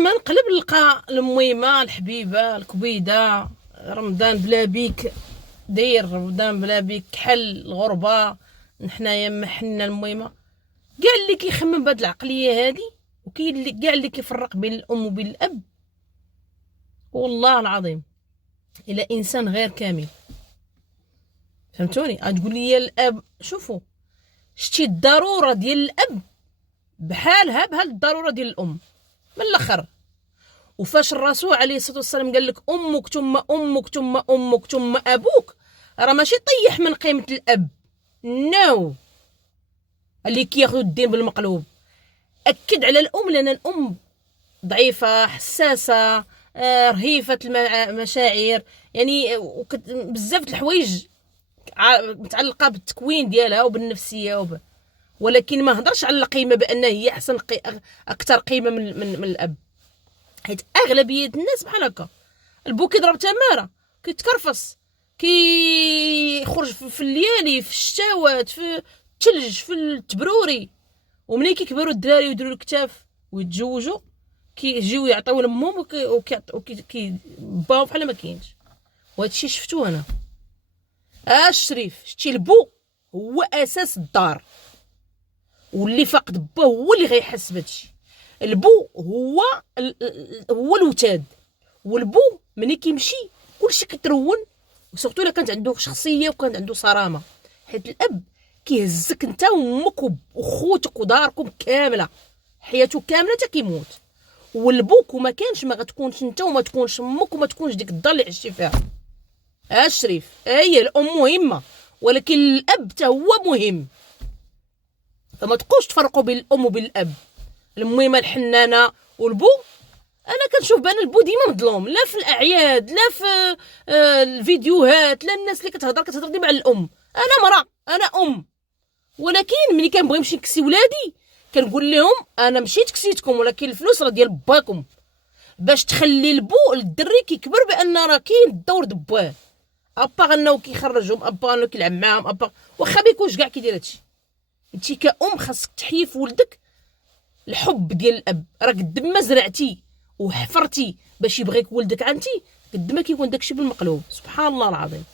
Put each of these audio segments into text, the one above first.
اما نقلب نلقى الميمه الحبيبه الكبيده، رمضان بلا بيك داير، رمضان بلا بيك كحل الغربه، نحنايا محنا الميمه. كاع اللي كيخمم بهاد العقليه هادي، وكاين اللي كاع اللي كيفرق بين الام وبين الاب، والله العظيم الى انسان غير كامل. فهمتوني؟ غتقول لي الاب، شوفوا شتي الضروره ديال الاب بحال الضروره ديال الام من الاخر. وفاش الرسول عليه الصلاه والسلام قال لك امك ثم امك ثم امك ثم ابوك، راه ماشي طيح من قيمه الاب، نو اللي كياخذ الدين بالمقلوب. اكد على الام، لان الام ضعيفه حساسه، رهيفه المشاعر، يعني بزاف د الحوايج متعلقه بالتكوين ديالها وبالنفسيه ولكن ما هضرش على القيمه بان هي احسن اكثر قيمه من الاب، حيت اغلبيه الناس بحال هكا. البو كيضرب تماره، كيتكرفص، كيخرج في الليالي، في الشتاوات، في الثلج، في التبروري، ومنين كيكبروا الدراري ويديروا الكتاف ويتزوجوا كيجيو يعطيو لامهم باو بحال ما كاينش. وهادشي شفتو انا. الشريف شتي البو هو اساس الدار، واللي فقد باه هو اللي غيحس بهادشي. البو هو الوتاد، والبو ملي كيمشي كلشي كيترون، وسورتو الا كانت عنده شخصيه وكانت عنده صرامه. حيت الاب كيهزك انت وامك وخوتك وداركم كامله، حياته كامله حتى كيموت. والبوك وما كانش، ما غتكونش انت وما تكونش امك وما تكونش ديك الدار اللي عشتي فيها. الشريف هي الام مهمه، ولكن الاب حتى هو مهم. فما تبقوش تفرقوا بين الام وبين الاب. المهمه الحنانه والبو، انا كنشوف بان البو ديما مظلوم، لا في الاعياد، لا في الفيديوهات، لا الناس اللي كتهضر ديما على الام. انا مرا، انا ام، ولكن ملي كنبغي نمشي نكسي ولادي كنقول لهم انا مشيت كسيتكم، ولكن الفلوس راه ديال باكم، باش تخلي البو الدري كيكبر بان راه كاين الدور د باه، ابا انه كيخرجهم، ابا انه كيلعب معاهم، ابا واخا بيكونش كاع كيدير هادشي. انت كأم خاصك تحيي في ولدك الحب ديال الاب. راه قد ما زرعتي وحفرتي باش يبغيك ولدك عنتي، قد ما كيكون داكشي بالمقلوب. سبحان الله العظيم.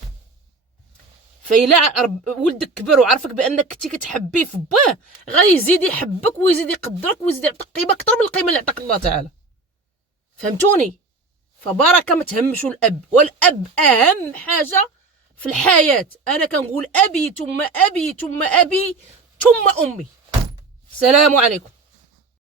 فإلا ولدك كبر وعرفك بانك كنتي كتحبيه في باه، غادي يزيد يحبك ويزيد يقدرك ويزيد يعطيك قيمه اكثر من القيمه اللي عطاك الله تعالى. فهمتوني؟ فبركه ما تهمشوا الاب، والاب اهم حاجه في الحياه. انا كنقول ابي ثم ابي ثم ابي ثم امي. السلام عليكم.